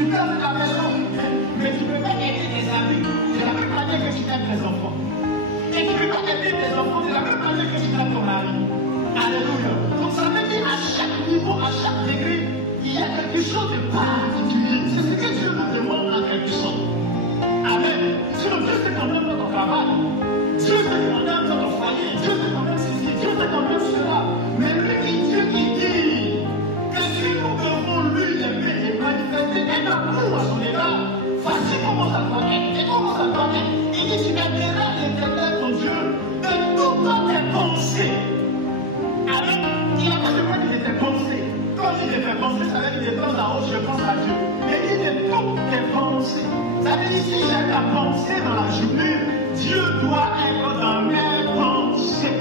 Tu peux avoir la maison, mais tu ne peux pas aider tes amis de la même manière que tu aimes tes enfants. Et tu ne peux pas aider tes enfants de la même manière que tu aimes ton mari. Alléluia. Donc ça veut dire à chaque niveau, à chaque degré, il y a quelque chose de particulier. C'est ce que Dieu nous demande en quelque sorte. Amen. Sinon Dieu sait quand même notre travail. Dieu sait quand même notre foyer. Dieu sait quand même ceci. Dieu sait quand même cela. Mais lui, Dieu qui dit que si nous devons lui aimer et manifester un amour à son égard, voici comment ça doit être. Et comment ça doit être. Il dit tu aimeras l'Éternel ton Dieu de toutes tes pensées. Amen. Il n'a pas besoin de tes pensées. Quand il dit tes pensées, ça veut dire de temps en haut, je pense à Dieu. Mais il dit de toutes tes pensées. Ça veut dire si j'ai ta pensée dans la journée, Dieu doit être dans mes pensées.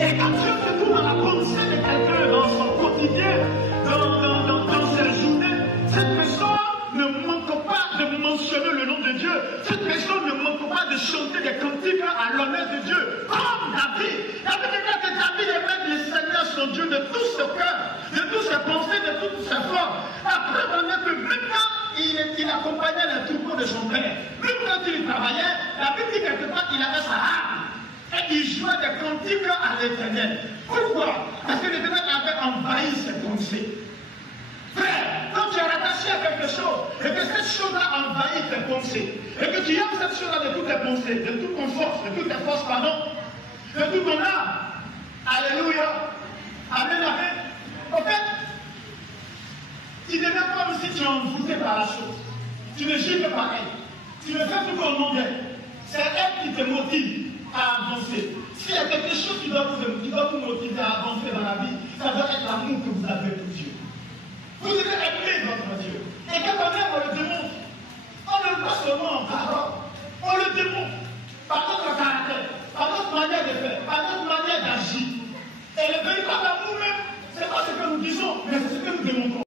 Et quand Dieu se trouve dans la pensée de quelqu'un, dans son quotidien, dans sa journée, cette personne ne manque pas de mentionner le nom de Dieu. Cette personne ne manque pas de chanter des cantiques à l'honneur de Dieu. Comme David. David dit que David aimait le Seigneur son Dieu de tout ce cœur, de toutes ses pensées, de toutes ses forces. Après, on a que même quand il accompagnait les troupeaux de son père, même quand il travaillait, David dit quelque part qu'il avait sa harpe. Et il jouait des cantiques à l'Éternel. Pourquoi? Parce que l'Éternel avait envahi ses pensées. Frère, quand tu es rattaché à quelque chose, et que cette chose-là envahit tes pensées, et que tu aimes cette chose-là de toutes tes pensées, de toute ton force, de toutes tes forces, pardon, de toute ton âme, alléluia, amen, amen. En fait, tu ne deviens pas comme si tu es envoûté par la chose. Tu ne gis pas elle. Tu ne fais plus qu'au nom d'elle. C'est elle qui te motive à avancer. S'il y a quelque chose qui doit vous motiver à avancer dans la vie, ça doit être l'amour que vous avez pour Dieu. Vous devez aimer votre Dieu. Et quand on le démontre, on ne le pas seulement en parole, on le démontre par notre caractère, par notre manière de faire, par notre manière d'agir. Et le véritable amour même, ce n'est pas ce que nous disons, mais c'est ce que nous démontrons.